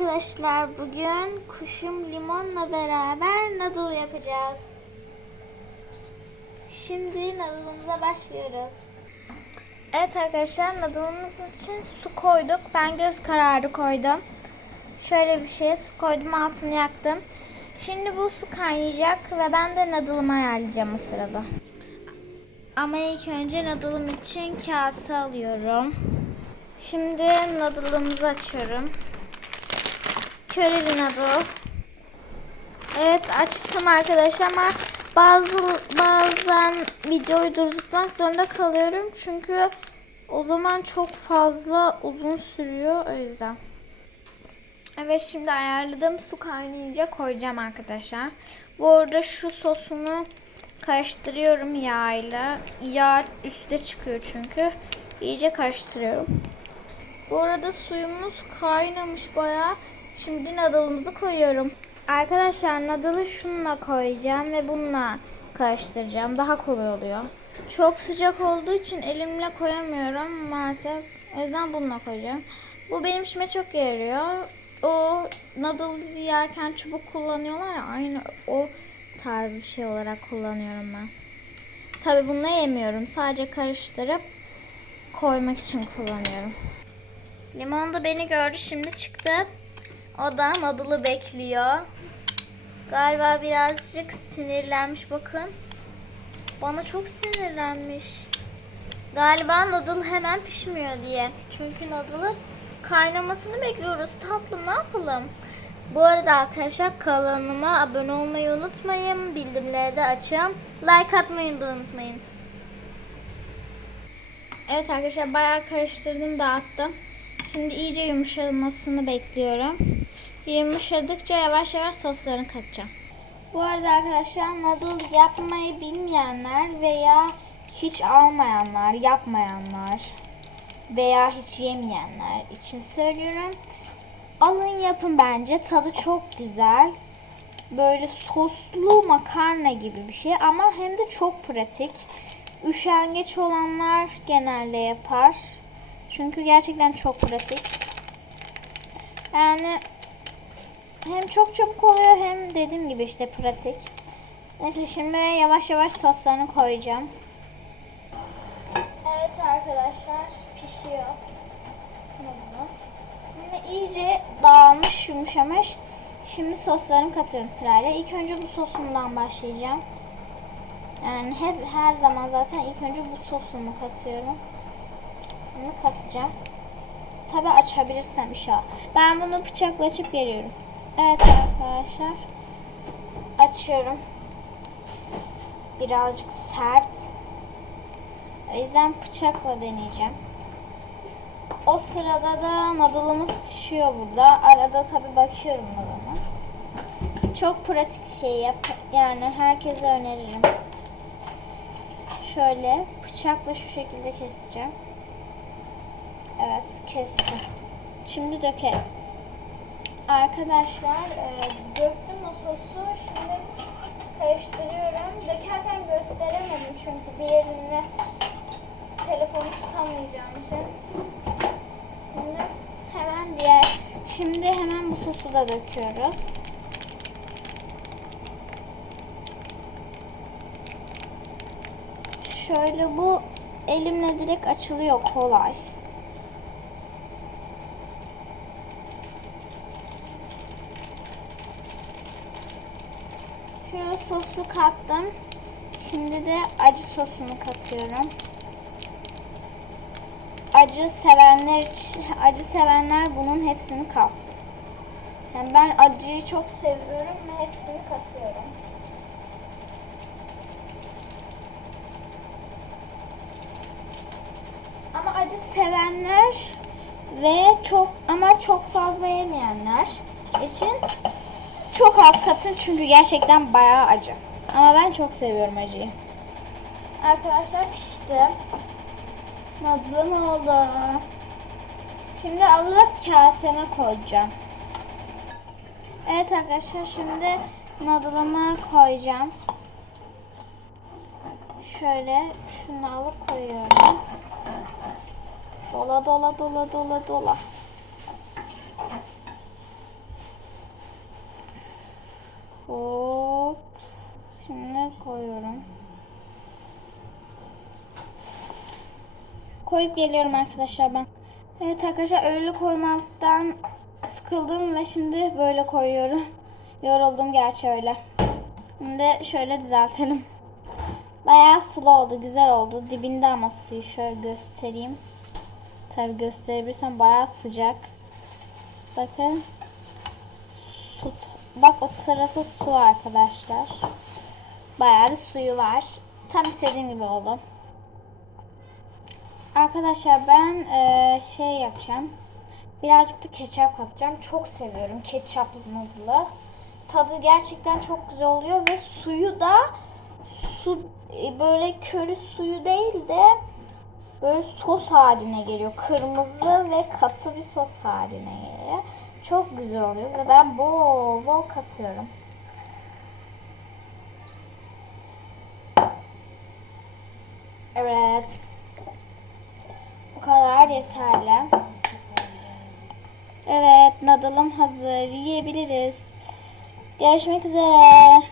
arkadaşlar bugün kuşum limonla beraber noodle yapacağız. Şimdi noodle'ımıza başlıyoruz. Evet arkadaşlar noodle'ımız için su koyduk. Ben göz kararı koydum. Şöyle bir şeye su koydum altını yaktım. Şimdi bu su kaynayacak ve ben de noodle'ımı ayarlayacağım o sırada. Ama ilk önce noodle'ım için kase alıyorum. Şimdi noodle'ımızı açıyorum. Bir noodle. Evet açtım arkadaşlar ama bazı bazen videoyu durdurmak zorunda kalıyorum çünkü o zaman çok fazla uzun sürüyor o yüzden. Evet şimdi ayarladım su kaynayınca koyacağım arkadaşlar. Bu arada şu sosunu karıştırıyorum yağıyla. Yağ üste çıkıyor çünkü. İyice karıştırıyorum. Bu arada suyumuz kaynamış bayağı. Şimdi noodle'ımızı koyuyorum. Arkadaşlar noodle'ı şununla koyacağım ve bununla karıştıracağım. Daha kolay oluyor. Çok sıcak olduğu için elimle koyamıyorum maalesef. O yüzden bununla koyacağım. Bu benim işime çok yarıyor. O noodle yerken çubuk kullanıyorlar ya aynı o tarz bir şey olarak kullanıyorum ben. Tabi bununla yemiyorum. Sadece karıştırıp koymak için kullanıyorum. Limon da beni gördü şimdi çıktı. O da noodle'ı bekliyor. Galiba birazcık sinirlenmiş bakın. Bana çok sinirlenmiş. Galiba noodle hemen pişmiyor diye. Çünkü noodle'ı kaynamasını bekliyoruz. Tatlım ne yapalım? Bu arada arkadaşlar kanalıma abone olmayı unutmayın. Bildirimleri de açın. Like atmayı da unutmayın. Evet arkadaşlar bayağı karıştırdım dağıttım. Şimdi iyice yumuşamasını bekliyorum. Yumuşadıkça yavaş yavaş soslarını katacağım. Bu arada arkadaşlar noodle yapmayı bilmeyenler veya hiç almayanlar, yapmayanlar veya hiç yemeyenler için söylüyorum. Alın yapın bence. Tadı çok güzel. Böyle soslu makarna gibi bir şey ama hem de çok pratik. Üşengeç olanlar genelde yapar. Çünkü gerçekten çok pratik. Yani hem çok çabuk oluyor hem dediğim gibi işte pratik. Neyse şimdi yavaş yavaş soslarını koyacağım. Evet arkadaşlar pişiyor. Şimdi iyice dağılmış, yumuşamış. Şimdi soslarını katıyorum sırayla. İlk önce bu sosundan başlayacağım. Yani hep her zaman zaten ilk önce bu sosumu katıyorum. Bunu katacağım. Tabi açabilirsem inşallah. Ben bunu bıçakla açıp geliyorum. Evet arkadaşlar. Açıyorum. Birazcık sert. O yüzden bıçakla deneyeceğim. O sırada da noodle'ımız pişiyor burada. Arada tabi bakıyorum noodle'ıma. Çok pratik bir şey yap. Yani herkese öneririm. Şöyle bıçakla şu şekilde keseceğim. Evet kestim. Şimdi dökelim. Arkadaşlar e, döktüm o sosu. Şimdi karıştırıyorum. Dökerken gösteremedim çünkü bir elimle telefonu tutamayacağım için. Şimdi hemen diğer şimdi hemen bu sosu da döküyoruz. Şöyle bu elimle direkt açılıyor kolay. Şu sosu kattım. Şimdi de acı sosunu katıyorum. Acı sevenler acı sevenler bunun hepsini kalsın. Yani ben acıyı çok seviyorum ve hepsini katıyorum. Ama acı sevenler ve çok ama çok fazla yemeyenler için çok az katın çünkü gerçekten bayağı acı. Ama ben çok seviyorum acıyı. Arkadaşlar pişti. Noodle'ım oldu. Şimdi alıp kaseme koyacağım. Evet arkadaşlar şimdi noodle'ımı koyacağım. Şöyle şunu alıp koyuyorum. Dola dola dola dola dola. Hop. Şimdi koyuyorum. Koyup geliyorum arkadaşlar ben. Evet arkadaşlar öyle koymaktan sıkıldım ve şimdi böyle koyuyorum. Yoruldum gerçi öyle. Şimdi şöyle düzeltelim. Bayağı sulu oldu, güzel oldu. Dibinde ama suyu şöyle göstereyim. Tabi gösterebilirsem bayağı sıcak. Bakın. Su bak o tarafı su arkadaşlar. Bayağı bir suyu var. Tam istediğim gibi oldu. Arkadaşlar ben eee, şey yapacağım. Birazcık da ketçap katacağım. Çok seviyorum ketçaplı noodle'ı. Tadı gerçekten çok güzel oluyor ve suyu da su e, böyle köri suyu değil de böyle sos haline geliyor. Kırmızı ve katı bir sos haline geliyor. Çok güzel oluyor ve ben bol bol katıyorum. Evet. Bu kadar yeterli. Evet, nadalım hazır. Yiyebiliriz. Görüşmek üzere.